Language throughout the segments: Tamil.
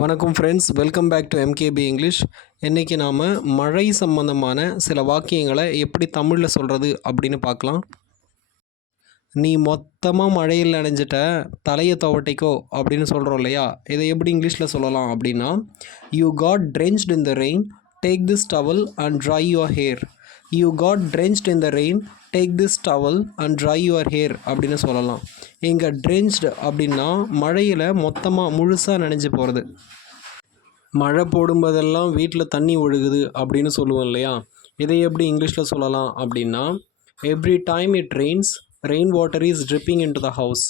வணக்கம் friends, welcome back to MKP English. இன்றைக்கி நாம் மழை சம்பந்தமான சில வாக்கியங்களை எப்படி தமிழில் சொல்கிறது அப்படின்னு பார்க்கலாம். நீ மொத்தமாக மழையில் நனைஞ்சிட்ட, தலையை துவட்டிக்கோ அப்படின்னு சொல்கிறோம் இல்லையா? இதை எப்படி இங்கிலீஷில் சொல்லலாம் அப்படின்னா, you got drenched in the rain, take this towel and dry your hair. You got drenched in the rain, take this towel and dry your hair அப்படின்னு சொல்லலாம். இங்கே ட்ரென்ச்டு அப்படின்னா மழையில் மொத்தமாக முழுசாக நனைஞ்சு போகிறது. மழை போடும்போதெல்லாம் வீட்டில் தண்ணி ஒழுகுது அப்படின்னு சொல்லுவோம் இல்லையா? இதை எப்படி இங்கிலீஷில் சொல்லலாம் அப்படின்னா, every time it rains, rain water is tripping in to the house.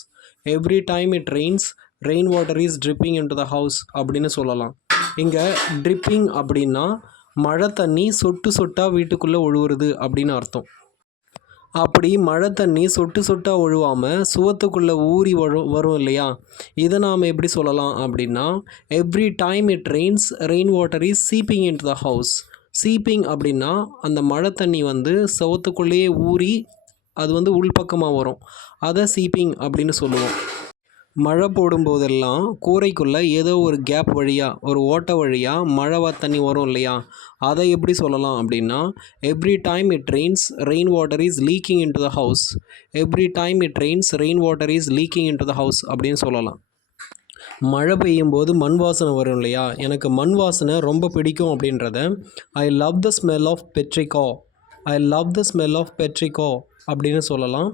Every time it rains, rain water is tripping in to the house அப்படின்னு சொல்லலாம். இங்கே ட்ரிப்பிங் அப்படின்னா மழை தண்ணி சொட்டு சொட்டாக வீட்டுக்குள்ளே ஒழுகுறது அப்படின்னு அர்த்தம். அப்படி மழை தண்ணி சொட்டு சொட்டாக ஒழுவாமல் சுவத்துக்குள்ளே ஊறி வரும் இல்லையா? இதை நாம் எப்படி சொல்லலாம் அப்படின்னா, every time it rains, rain water is seeping into the house. Seeping அப்படின்னா அந்த மழை தண்ணி சுவத்துக்குள்ளேயே ஊறி அது உள்பக்கமாக வரும். அதை சீப்பிங் அப்படின்னு சொல்லுவோம். மழை போடும்போதெல்லாம் கூரைக்குள்ளே ஏதோ ஒரு கேப் வழியாக, ஒரு ஓட்டை வழியாக மழை தண்ணி வரும் இல்லையா? அதை எப்படி சொல்லலாம் அப்படின்னா, every time it rains, rain water is leaking in to the house. Every time it rains, rain water is leaking in to the house அப்படின்னு சொல்லலாம். மழை பெய்யும் போது மண் வாசனை வரும் இல்லையா? எனக்கு மண் வாசனை ரொம்ப பிடிக்கும் அப்படின்றத I love the smell of petrichor, I love the smell of petrichor அப்படின்னு சொல்லலாம்.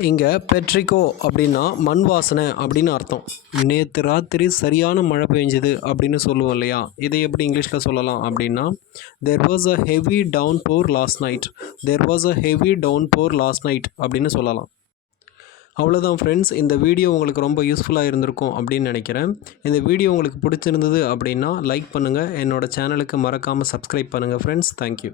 இங்கே பெட்ரிகோ அப்படின்னா மண் வாசனை அப்படின்னு அர்த்தம். நேற்று ராத்திரி சரியான மழை பெஞ்சுது அப்படின்னு சொல்லுவோம் இல்லையா? இதை எப்படி இங்கிலீஷில் சொல்லலாம் அப்படின்னா, there was a heavy downpour last night. There was a heavy downpour last night அப்படின்னு சொல்லலாம். அவ்வளோதான் ஃப்ரெண்ட்ஸ், இந்த வீடியோ உங்களுக்கு ரொம்ப யூஸ்ஃபுல்லாக இருந்திருக்கும் அப்படின்னு நினைக்கிறேன். இந்த வீடியோ உங்களுக்கு பிடிச்சிருந்தது அப்படின்னா லைக் பண்ணுங்கள், என்னோடய சேனலுக்கு மறக்காமல் சப்ஸ்கிரைப் பண்ணுங்கள் ஃப்ரெண்ட்ஸ். தேங்க்யூ.